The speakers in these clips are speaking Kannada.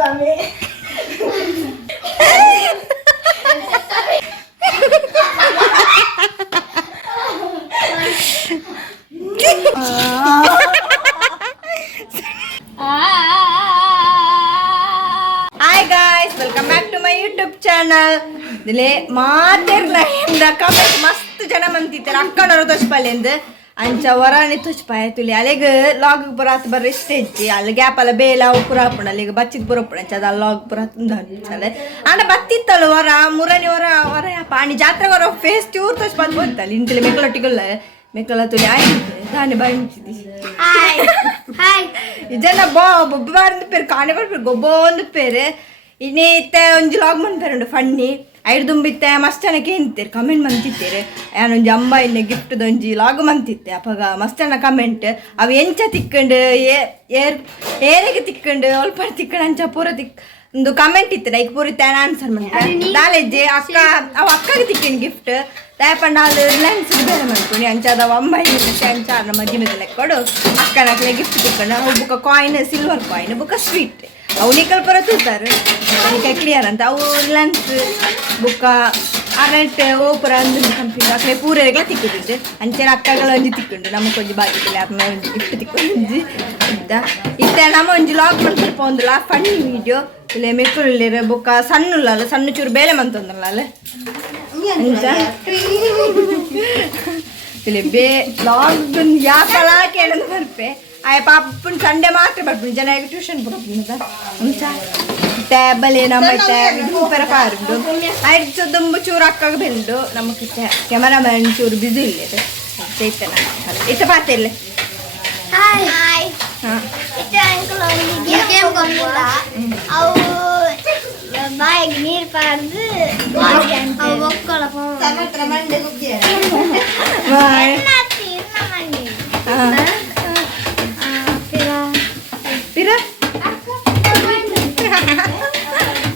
Hi guys, welcome back to my YouTube channel. Dile maatirna hemda comment mast jana mantitere akkanaru toshpalende ancha warani toshpaye tuli alega log purat barre stage al gap ala bela upura apna alega bachit pura apna chada log purat undale anda battitalu wara murani wara pani jatra wara face tour toshpad bontali intile mekalotikalla mekala tuli ay dane bayichidi hi idena barnd per carnival per gobond per ಇನ್ನೇತೆ ಒಂಜಿ ಲಾಗ್ ಮನ್ಪೇರುಂಡು ಫನ್ನಿ ಐಡು ದುಂಬಿತ್ತೆ ಮಸ್ತ್ ಜನಕ್ಕೆ ಎಂತೀರಿ ಕಮೆಂಟ್ ಮಂತಿತ್ತೇರಿ ನಾನೊಂಜಿ ಅಮ್ಮ ಇನ್ನು ಗಿಫ್ಟ್ದು ಒಂಜಿ ಲಾಗ್ ಮಂತಿತ್ತೆ ಅಪ್ಪಗ ಮಸ್ತ್ ಜನ ಕಮೆಂಟ್ ಅವು ಎಂಚ ತಿಕ್ಕಂಡು ಏರಿಗೆ ತಿಕ್ಕಂಡು ಒಲ್ಪ ತಿಕ್ಕಂಡು ಅಂಚ ಪೂರ ಒಂದು ಕಮೆಂಟ್ ಇತ್ತು ಲೈಕ್ ಪೂರಿತ್ತೆ ಆನ್ಸರ್ ಮಾಡ್ತೆ ನಾಲೆಜ್ಜೆ ಅಕ್ಕ ಅವು ಅಕ್ಕಗೆ ತಿಕ್ಕಂಡು ಗಿಫ್ಟ್ ದಾಯಪಂಡ ಅದು ರಿಲಯನ್ಸ್ ಬೇರೆ ಮಾಡ್ಕೊಂಡು ಅಂಚದ ಅಮ್ಮ ಇರುತ್ತೆ ಅಂಚ ನಮ್ಮ ಮಧ್ಯಮದ ಲೆಕ್ಕೊಡು ಅಕ್ಕನಕ್ಲೆ ಗಿಫ್ಟ್ ತಿಕ್ಕಂಡು ಅವು ಬುಕ್ಕ ಕಾಯಿನ್ ಸಿಲ್ವರ್ ಕಾಯಿನ್ ಬುಕ್ಕ ಸ್ವೀಟ್ ಅವು ನಿಕಲ್ ಪರ ತೂತಾರೆ ಅದಕ್ಕೆ ಕ್ಲಿಯರ್ ಅಂತ ಅವು ರಿಲಯನ್ಸ್ ಬುಕ್ಕ ಅರೆಂಟ್ ಓಪರ ಅಂದು ಕಂಪನಿ ಅಕ್ಕಲೆ ಪೂರೆಲ್ಲ ತಿಕ್ಕಿದ್ದು ಅಂಚೆನ ಅಕ್ಕಗಳ ಒಂಜಿ ತಿಕ್ಕೊಂಡು ನಮಗೆ ಒಂಜಿ ಬಾಗಿಲ್ಲ ಯಾರನ್ನ ಒಂಜಿ ಗಿಫ್ಟ್ ತಿಕ್ಕೊಂಡು ಒಂಜಿ ಇತ್ತ ನಮ್ಮ ಒಂಜಿ ಲಾಗ್ ಮಾಡ್ತಾರೆ ಪೋಂದಿಲ್ಲ ಫನ್ನಿ ವೀಡಿಯೋ ಇಲ್ಲ ಮೆಕ್ಕುಳ್ಳಿರ ಬುಕ್ಕ ಸಣ್ಣಲ್ಲ ಸಣ್ಣ ಚೂರು ಬೇಳೆ ಮಂತಂದ್ರಲ್ಲ ಅಂಚ ಇಲ್ಲಿ ಲಾಗ್ ಯಾಕಲ್ಲ ಕೇಳೋದು ಬರ್ಪೆ ಆಯ ಪಾಪನ್ ಸಂಡೆ ಮಾತ್ರ ಬರ್ತೀನಿ ಜನ ಟ್ಯೂಷನ್ ಬರ್ತೀನಿ ಅಂಚ ಟ್ಯಾಬಲ್ಲಿ ನಮ್ಮ ಪರ ಪಾರುಂಡು ಆಯ್ತು ತುಂಬ ಚೂರು ಅಕ್ಕಾಗ ಬೆಂಡು ನಮಗೆ ಕ್ಯಾಮರಾಮ್ಯಾನ್ ಚೂರು ಬಿಸಿ ಇಲ್ಲ ಚೈತನ ಇಷ್ಟ ಪಾತೆ ಇಲ್ಲ ಬಾಯಿಗೆ ನೀರು ಪಾರ್ದು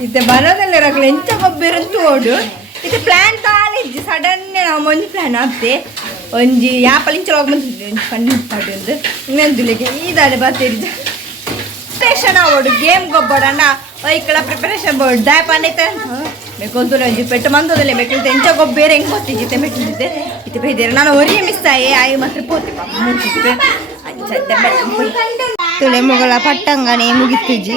ಇತ್ತೆ ಬರೋದಲ್ಲ ರಗಲು ಎಂಚ ಗೊಬ್ಬರಂತೂ ಓಡು ಇತ್ತೆ ಪ್ಲ್ಯಾನ್ ಕಾಲೇಜ್ ಸಡನ್ ನಾವು ಒಂಜಿ ಪ್ಲ್ಯಾನ್ ಆಗ್ತೆ ಒಂಜಿ ಯಾಪಲ್ ಇಂಚ ಹೋಗಿ ಬಂದಿದ್ದೆ ಒಂಜಿ ಫಂಡ್ ಒಂದು ಇನ್ನೊಂದುಲೆಗೆ ಈದಾಳೆ ಬರ್ತೀರಿ ಪ್ರಿಪ್ರೇಷನ್ ಆಗೋಡು ಗೇಮ್ ಗೊಬ್ಬಡ ವೈಕಳ ಪ್ರಿಪರೇಷನ್ ಬೋರ್ಡ್ ದಾಯ ಪಾಂಡೈತೆ ಬೇಕೊಂದು ಒಂಜಿ ಪೆಟ್ಟು ಮಂದೋದಲ್ಲೇ ಬೇಕಿlte ಎಂಚ ಗೊಬ್ಬರ ಹೆಂಗೆ ಗೊತ್ತಿದ್ದೆ ಮೆಟ್ಟಿದ್ದೆ ಇತ್ತೆ ಬೈದೇರೆ ನಾನು ಒರಿಯೇ ಮಿಸ್ ಆಯಿ ಮಾತ್ರ ಪೋತೆ ಪಾಪ ಮುಂಚಿದ್ದೆ ಅಂಚದ್ದೆ ತುಳೆ ಮುಗಳ ಪಟ್ಟಂಗನೆ ಮುಗಿತ್ತುಜಿ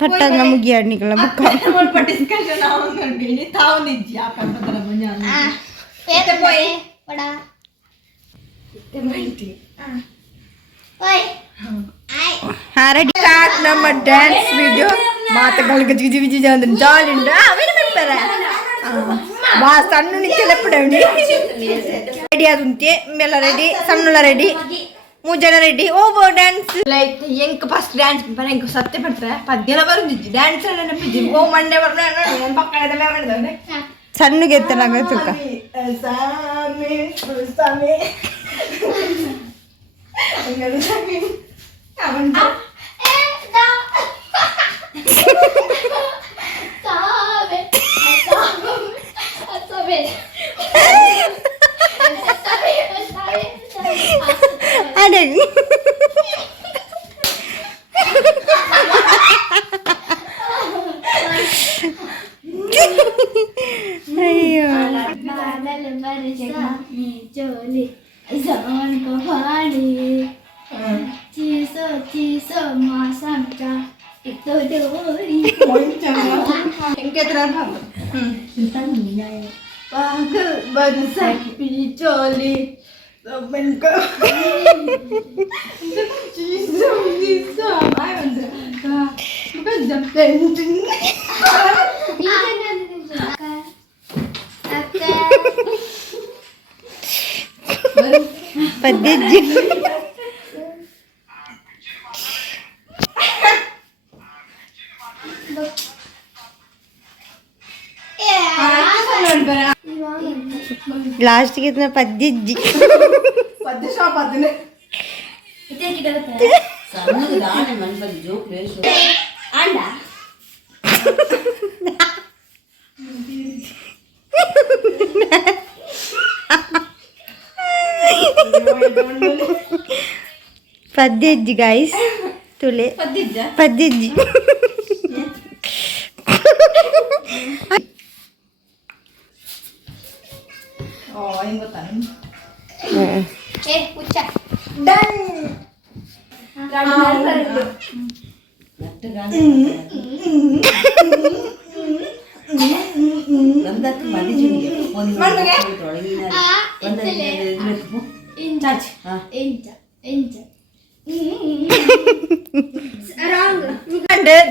ಪಟ್ಟಂಗ ಮುಗಿಯಾಡ್ನಿಗಳ ಬುಕ್ಕ ರೆಡಿ ಸ್ಟಾರ್ಟ್ ನಮ್ಮ ಡ್ಯಾನ್ಸ್ ವಿಡಿಯೋ ಮಾತುಗಳು ಗಜಿ ಗಜಿ ಗಜಿ ಅಂದ್ರೆ ಜಾಲಿ ಉಂಟು ಬಿಡ್ತಾರೆ ಬಾ ಸಣ್ಣ ನಿಂತೆಲೆಪ್ಪಡವಣಿ ರೆಡಿ ಆದುಂತೆ ಮೇಲ ರೆಡಿ ಸಣ್ಣುಳ ರೆಡಿ 3 ಜನ ರೆಡಿ ಓ ಡ್ಯಾನ್ಸ್ ಲೈಕ್ ಹೆಂಗ್ ಫಸ್ಟ್ ಡ್ಯಾನ್ಸ್ ಹೆಂಗ್ ಸತ್ಯ ಪಡ್ತಾರೆ ಪದ್ಯನ ಬರುದಿದ್ದಿ ಡ್ಯಾನ್ಸ್ ಎಲ್ಲ ನೆನಪಿದ್ದಿ ಓ ಮಂಡೆ ಬರ್ನ ಪಕ್ಕದ ಮಾಡಿದವನೆ ಸಣ್ಣಗೆ ಎತ್ತನಾಗ ತುಕ ಅದೇ ಅಯ್ಯೋ बादल बरसा चोली जवन को पानी चीसो मौसम का itu dori ಹೆಂಗೆ पागल बरसा की चोली जवन को चीसो आई वंदर bukan jam tension ಪದ್ಯಜ್ಜಿ ಲಾಸ್ಟ್ಗೆ ಪದ್ಯಜ್ಜಿ ಪದ್ಯ ಶಾಪ್ ಅದನ್ನೇ ಸಣ್ಣದು ದಾಣೆ ಮನ್ಪದಿ ಜೋಕ್ ರೇಷು ಆಂಡ ಪದ್ಯಜ್ಜಿ ಗಾಯ್ಸ್ ತುಲೆ ಪದ್ಯಜ್ಜಿ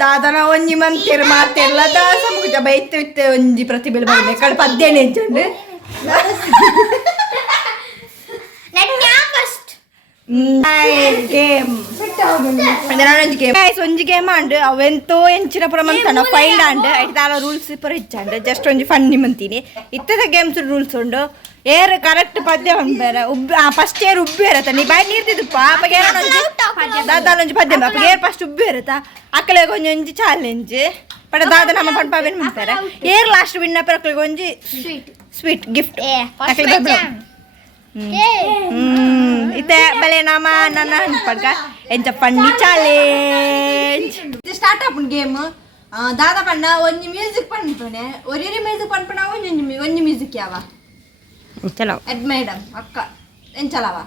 ದಾದನ ಒಂಜಿ ಮಂತಿರ್ ಮಾತೆಲ್ಲ ದಾಸ ಮುಗಿದ ಬೈತ್ ಇತ್ತೆ ಒಂಜಿ ಪ್ರತಿಭೆ ಬಂದೆ ಕಡೆ ಪದ್ಯನೆ ಹೆಚ್ಚುಂಡು ಒಂಜಿ ಗೇಮ್ ಆಂಡ್ ಅವೆಂತೋ ಎಂಚಿನ ಪುರ ಮಂತನ ಫೈಲ್ಡ್ ಆಂಡ್ ಐಟ್ ದಾಲ ರೂಲ್ಸ್ ಪುರ ಇಚ್ಚಾಂಡ್ ಜಸ್ಟ್ ಒಂಜಿ ಫನ್ನಿ ಮಂತೀನಿ ಇತ್ತದ ಗೇಮ್ಸ್ ರೂಲ್ಸ್ ಉಂಡು ಏರ್ ಕರೆಕ್ಟ್ ಪದ್ಯ ಉಂಟು ಫಸ್ಟ್ ಏರ್ ಉಬ್ಬಿ ಇರತ್ತ ನೀ ಬಾಯಿ ನೀರ್ತಿದ್ದಪ್ಪ ಅಪ್ಪಗೆ ದಾದಾಲೊಂಜಿ ಪದ್ಯ ಅಪ್ಪಗೆ ಏರ್ ಫಸ್ಟ್ ಉಬ್ಬಿ ಇರತ್ತ ಅಕ್ಕಳಿಗೆ ಒಂಜಿ ಚಾಲೆಂಜ್ ಪಡ ದಾದ ನಮ್ಮ ಪಂಪಾವೇನು ಮಾಡ್ತಾರೆ ಏರ್ ಲಾಸ್ಟ್ ವಿನ್ ಅಕ್ಕಳಿಗೆ ಒಂಜಿ ಸ್ವೀಟ್ ಗಿಫ್ಟ್ ಇತ್ತೆ ಬಲೆ ನಾಮ ನನ್ನ ಪಡ್ಕ ಎಂಚ ಪಣ್ಣಿ ಚಾಲೆಂಜ್ ಸ್ಟಾರ್ಟ್ ಆಪುನ್ ಗೇಮ್ ದಾದ ಪಣ್ಣ ಒಂಜಿ ಮ್ಯೂಸಿಕ್ ಪಣ್ಪನೆ ಒರಿ ಮ್ಯೂಸಿಕ್ ಪಣ್ಪಣ ಒಂಜಿ ಮ್ಯೂಸಿಕ್ ಯಾವ ಚಲೋ ಎಡ್ ಮೇಡಮ್ ಅಕ್ಕ ಎಂಚಲವ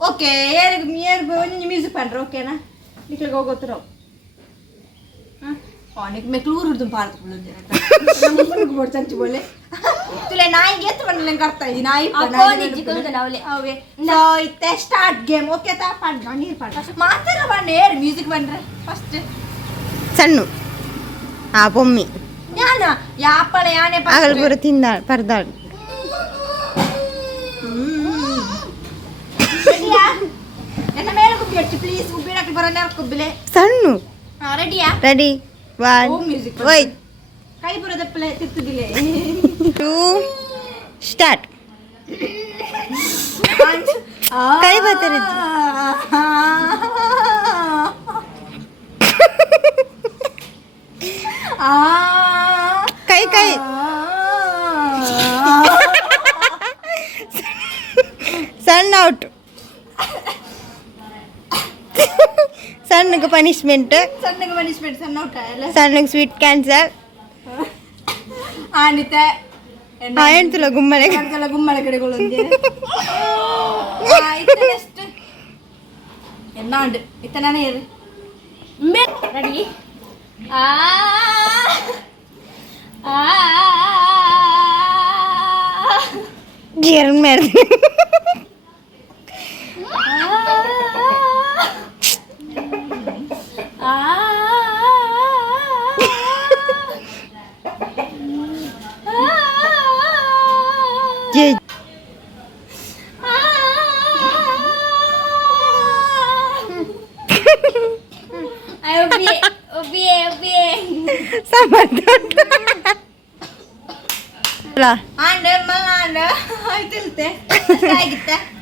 ಓಕೆ ಏರ್ಗೆ ಒಂಜಿ ಮ್ಯೂಸಿಕ್ ಪಣ್ರ ಓಕೆನಾ ನಿಕ್ಲಿಗೆ ಹೋಗೋತ್ರ मेरे ऊर तुम पार्ट बोलो जरा बोल चंच बोले तुले नाई गे तो मन लेंग करता है नाई नाई जिकल चलावले अवे सो इते स्टार्ट गेम ओके ता पाड नीर पाड मातर बने म्यूजिक बन रहा फर्स्ट सन्नु आ पम्मी याना या अपने याने पर अगल पूरा तिंदा परदाड़ रेडिया एना मेरे को बिट प्लीज उबेरा के बरने को बिले सन्नु हां radio ready 1 wait kai pura play tittu dile 2 start kai batare kai sun out ಸಣ್ಣಗೆ ಪನಿಷ್ಮೆಂಟ್ ಸಣ್ಣ ಔಟ್ ಸಣ್ಣಗೆ ಸ್ವೀಟ್ ಕ್ಯಾನ್ಸಲ್ ಆನಿತೆ ಎಂತಲ ಗುಮ್ಮಳೆ ಕಡೆಗಳು എന്നാണ്ട് ഇത്തനാണ് ഏത് റെഡി ആ ആ ജിയർമേർ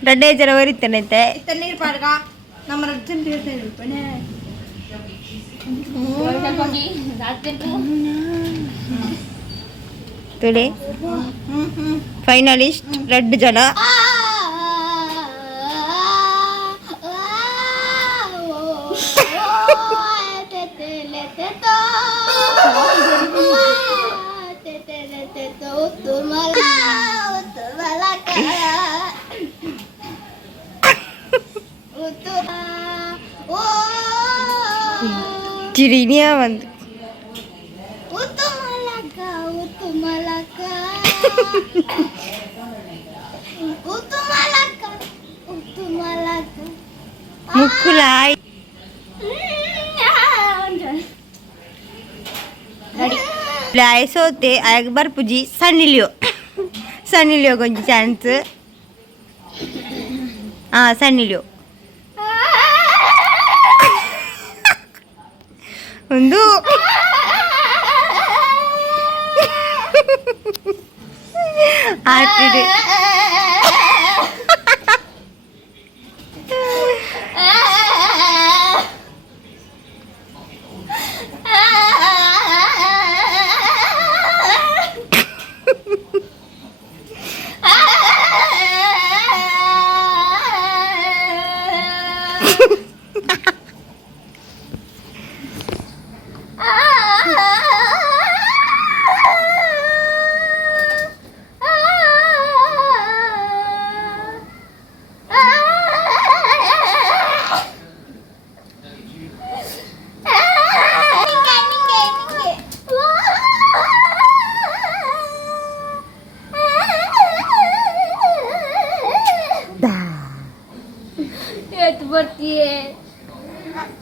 ರೆಡ್ಡೆ ಜರ ಒರಿತನೈತೆ ನೀರು ಪಾಡ್ಗ ನಮ್ಮ ತುಳಿ ಫೈನಲಿಸ್ಟ್ ರೆಡ್ ಜನ ಚಿರಿನಿಯಾ ಒಂದು ಮುಕ್ಕುಲಾಯ್ ಸೋತೆ ಅಕ್ಬರ್ ಪುಜಿ ಸಣ್ಣಿಲಿಯೋ ಕೊಂಚ ಚಾನ್ಸ್ ಸಣ್ಣಿಲಿಯೋ ಒಂದು ಆಟಿದೆ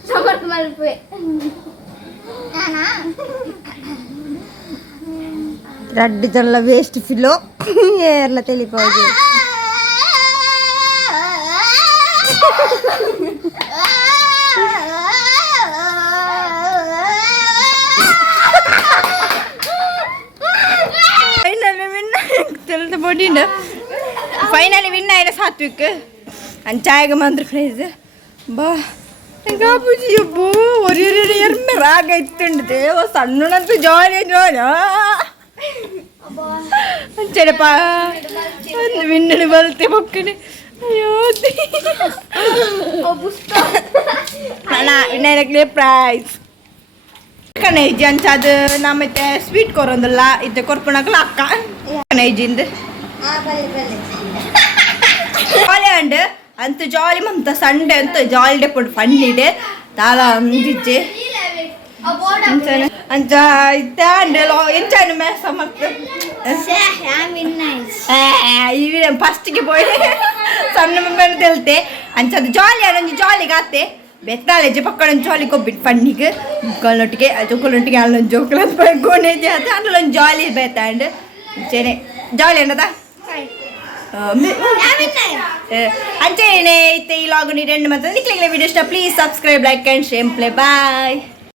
ಸಮರ್ಥ ಮಲ್ಪೆ ರಡ್ಡಿದಲ್ಲ ವೇಸ್ಟ್ ಫಿಲೋ ಎಲ್ಲ ತಿಳಿಪೋದು ಫೈನಲಿ ವಿನ್ ಆಯ್ನ ಸಾತ್ವಿಕ್ ಅಂಚಾಯಗ ಮಾತ್ರ ಪ್ರೈಸ್ ಬಾ ಕಾಪುಜಿ ಅಬ್ಬು ಒರಿ ಎರ್ಮೆ ರಾಗ ಇತ್ತುಂಡೆ ಸಣ್ಣನಂತೂ ಜಾಲಿ ಜಾಲಿ ಅಂಚೆನಪ್ಪ ಒಂದು ವಿನ್ನಡಿ ಬರುತ್ತೆ ಬೊಕ್ಕನೆ ಅಯ್ಯೋ ಅಣ್ಣ ವಿನ್ನೈನಕ್ಕೆ ಪ್ರೈಸ್ ಕಣೈಜಿ ಅಂಚದು ನಮ್ಮತ್ತೆ ಸ್ವೀಟ್ ಕೊರೊಂದಲ್ಲ ಇತ್ತೆ ಕೊರ್ಪುಣಕ್ಲ ಅಕ್ಕ ಕಣೈಜಿಂದ ಜಾಲಿ ಅಂಡ್ ಅಂತ ಜಾಲಿ ಮಮತ ಸಂಡೆ ಅಂತ ಜಾಲಿ ಡೆಪುಡ್ ಫನ್ನಿಡೆ ತಾಲ ಮುಂಜಿಜ್ಜೆ ಅಂಚ ಇತ್ತೆ ಅಂಡೆಲ್ಲ ಎಂಚಾಯ್ನ ಮೇಸ ಮತ್ತೆ ಫಸ್ಟ್ಗೆ పోయి ಸಣ್ಣ ಮೆಂಬರ್ ತೆಲ್ತೆ ಅಂಚದು ಜಾಲಿ ಅನ್ನೊಂದು ಜಾಲಿಗೆ ಆತೆ ಬೆತ್ತಾಲೆಜ್ಜೆ ಪಕ್ಕಡ ಜಾಲಿ ಕೊಬ್ಬಿಟ್ಟು ಫನ್ನಿಗೆ ಮುಕ್ಕಲ್ನೊಟ್ಟಿಗೆ ಜೋಕಲ್ನೊಟ್ಟಿಗೆ ಅಲ್ಲೊಂದು ಜೋಕಲ್ ಅಂತ ಗೋಣೆಜ್ಜೆ ಅದು ಅಲ್ಲೊಂದು ಜಾಲಿ ಬೇತಾಂಡ್ ಅಂಚೆನೆ ಜಾಲಿ ಅನ್ನದ ಅಂಚೆನೆ ಇತ್ತೆ ಈ ಲಾಗ್ ನೀರು ಎಂಡ್ ಮಾಡ್ತಾರೆ ನಿಕ್ಲಿಗೆ ವಿಡಿಯೋ ಇಷ್ಟ please subscribe like and share play bye